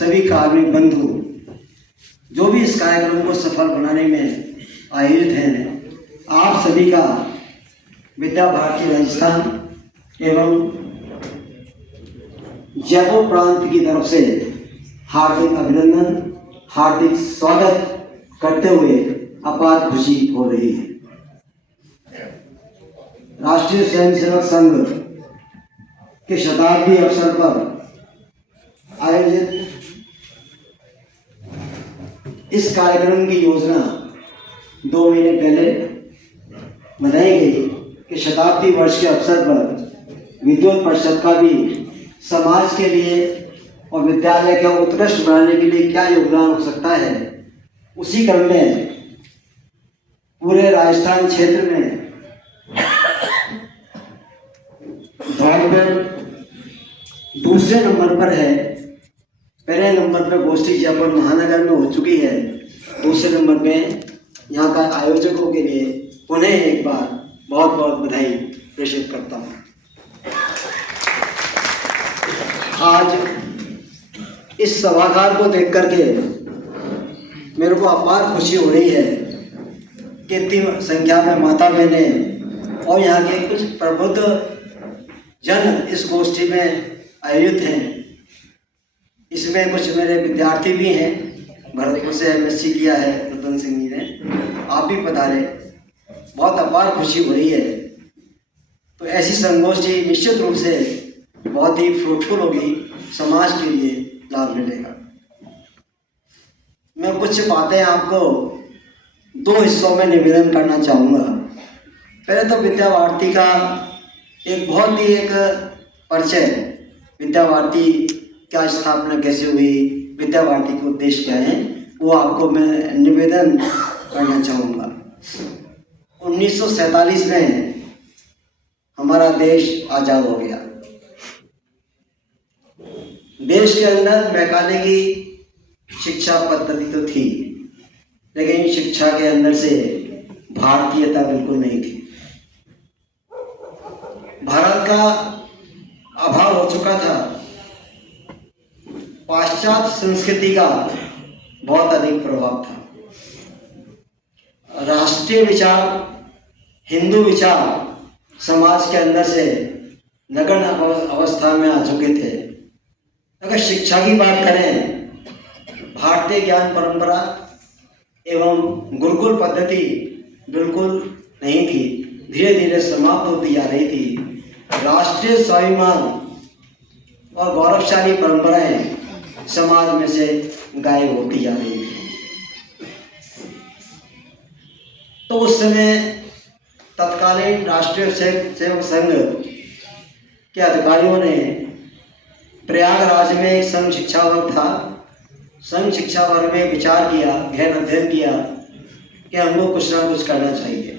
सभी कार्मिक बंधु जो भी इस कार्यक्रम को सफल बनाने में आयोजित हैं, आप सभी का विद्या भारती राजस्थान एवं जयपुर प्रांत की तरफ से हार्दिक अभिनंदन, हार्दिक स्वागत करते हुए अपार खुशी हो रही है। राष्ट्रीय स्वयंसेवक संघ के शताब्दी अवसर पर आयोजित इस कार्यक्रम की योजना 2 महीने पहले बनाई गई कि शताब्दी वर्ष के अवसर पर विद्युत परिषद का भी समाज के लिए और विद्यालय को उत्कृष्ट बनाने के लिए क्या योगदान हो सकता है, उसी क्रम में पूरे राजस्थान क्षेत्र में धौलपुर दूसरे नंबर पर है। पहले नंबर पर गोष्ठी जयपुर महानगर में हो चुकी है। दूसरे नंबर पे यहाँ का आयोजकों के लिए पुनः एक बार बहुत बहुत बधाई प्रेषित करता हूँ। आज इस सभागार को देख करके मेरे को अपार खुशी हो रही है कि इतनी संख्या में माता बहनें और यहाँ के कुछ प्रबुद्ध जन इस गोष्ठी में आयोजित हैं। इसमें कुछ मेरे विद्यार्थी भी हैं, भरतपुर से MSc किया है रतन सिंह जी ने, आप भी पधारे, बहुत अपार खुशी हो रही है। तो ऐसी संगोष्ठी निश्चित रूप से बहुत ही फ्रूटफुल होगी, समाज के लिए लाभ मिलेगा। मैं कुछ बातें आपको 2 हिस्सों में निवेदन करना चाहूँगा। पहले तो विद्या भारती का एक बहुत ही एक परिचय, विद्या भारती क्या स्थापना कैसे हुई, विद्या भारती के उद्देश्य क्या है, वो आपको मैं निवेदन करना चाहूँगा। 1947 में हमारा देश आज़ाद हो गया। देश के अंदर मैकाले की शिक्षा पद्धति तो थी, लेकिन शिक्षा के अंदर से भारतीयता बिल्कुल नहीं थी। भारत का अभाव हो चुका था। पाश्चात्य संस्कृति का बहुत अधिक प्रभाव था। राष्ट्रीय विचार, हिंदू विचार समाज के अंदर से नगण्य अवस्था में आ चुके थे। अगर शिक्षा की बात करें, भारतीय ज्ञान परंपरा एवं गुरुकुल पद्धति बिल्कुल नहीं थी, धीरे धीरे समाप्त होती जा रही थी। राष्ट्रीय स्वाभिमान और गौरवशाली परंपराएं समाज में से गायब होती जा रही थी। तो उस समय तत्कालीन राष्ट्रीय सेवक संघ के अधिकारियों ने प्रयागराज में एक संघ शिक्षा वर्ग था, संघ शिक्षा वर्ग में विचार किया, गहन अध्ययन किया कि हमको कुछ ना कुछ करना चाहिए,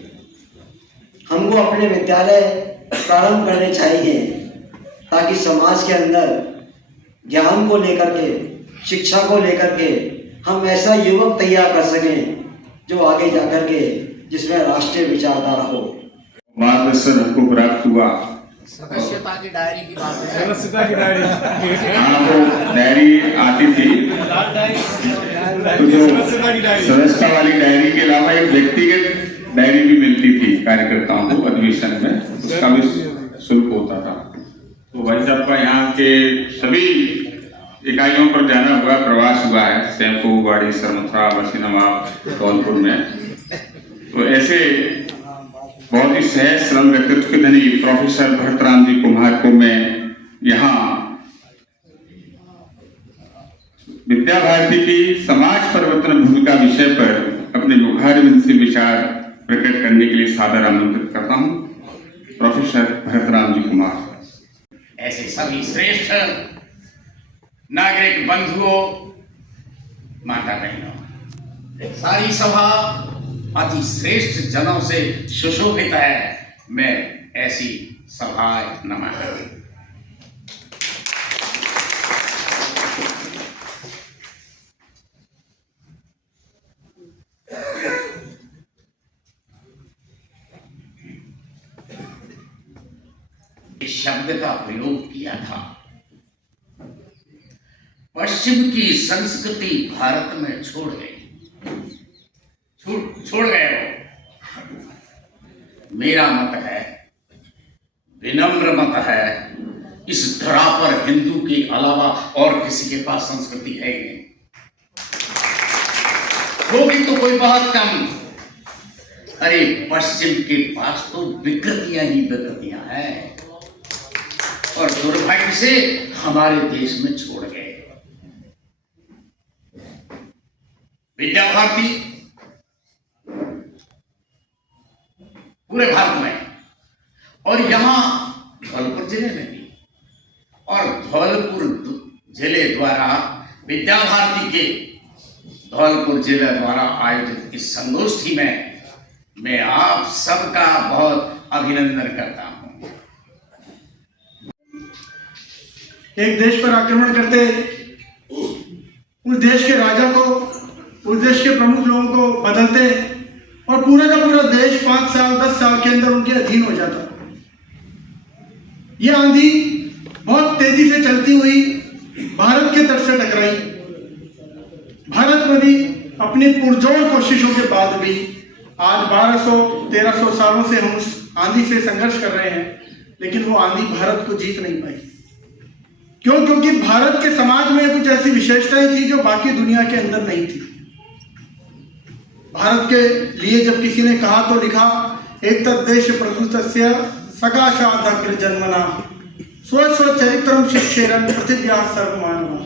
हमको अपने विद्यालय प्रारंभ करने चाहिए ताकि समाज के अंदर ज्ञान को लेकर के, शिक्षा को लेकर के हम ऐसा युवक तैयार कर सकें जो आगे जाकर के जिसमें राष्ट्रीय विचारधारा हो। मार्गदर्शन हमको प्राप्त हुआ। सदस्यता की डायरी की बात है। सदस्यता की डायरी, हाँ वो डायरी आती थी, तो जो सदस्यता वाली डायरी के अलावा एक व्यक्तिगत डायरी भी मिलती थी कार्यकर्ताओं को अधिवेशन में, उसका भी शुल्क होता था। तो भाई साहब का यहाँ के सभी इकाइयों पर जाना हुआ, प्रवास हुआ है, सैमपुर, वाड़ी, सरमथुरा, बसीनाबाद, धौलपुर में। तो ऐसे बहुत ही सहज श्रम व्यक्तित्व के धनी प्रोफेसर भरतराम जी कुमार को मैं यहाँ विद्या भारती की समाज परिवर्तन भूमिका विषय पर अपने मुखारविंद विचार प्रकट करने के लिए सादर आमंत्रित करता हूँ। प्रोफेसर भरतराम जी कुमार। ऐसे सभी श्रेष्ठ नागरिक बंधुओं, माता बहनों, सारी सभा अति श्रेष्ठ जनों से सुशोभित है। मैं ऐसी सभाएं नमन। इस शब्द का प्रयोग किया था। पश्चिम की संस्कृति भारत में छोड़ गए हो। मेरा मत है, विनम्र मत है, इस धरा पर हिंदू के अलावा और किसी के पास संस्कृति है ही नहीं, होगी तो कोई बहुत कम। अरे पश्चिम के पास तो विकृतियां ही विकृतियां हैं, और दुर्भाग्य से हमारे देश में छोड़ गए। विद्या भारती पूरे भारत में और यहां धौलपुर जिले में भी, और धौलपुर जिले द्वारा विद्या भारती के धौलपुर जिले द्वारा आयोजित इस संगोष्ठी में मैं आप सबका बहुत अभिनंदन करता हूं। एक देश पर आक्रमण करते उस देश के राजा को, उस देश के प्रमुख लोगों को बदलते और पूरा का पूरा देश 5 साल 10 साल के अंदर उनके अधीन हो जाता। यह आंधी बहुत तेजी से चलती हुई भारत के तट से टकराई। भारत में भी अपनी पुरजोर कोशिशों के बाद भी आज 1200-1300 सालों से हम उस आंधी से संघर्ष कर रहे हैं, लेकिन वो आंधी भारत को जीत नहीं पाई। क्यों? क्योंकि भारत के समाज में कुछ ऐसी विशेषताएं थी जो बाकी दुनिया के अंदर नहीं थी। भारत के लिए जब किसी ने कहा तो लिखा, एक तद्देश प्रकृतस्य सकाशादग्र जन्मना स्व स्व चरित्रम शिक्षेरन पृथिव्या सर्वमानवा।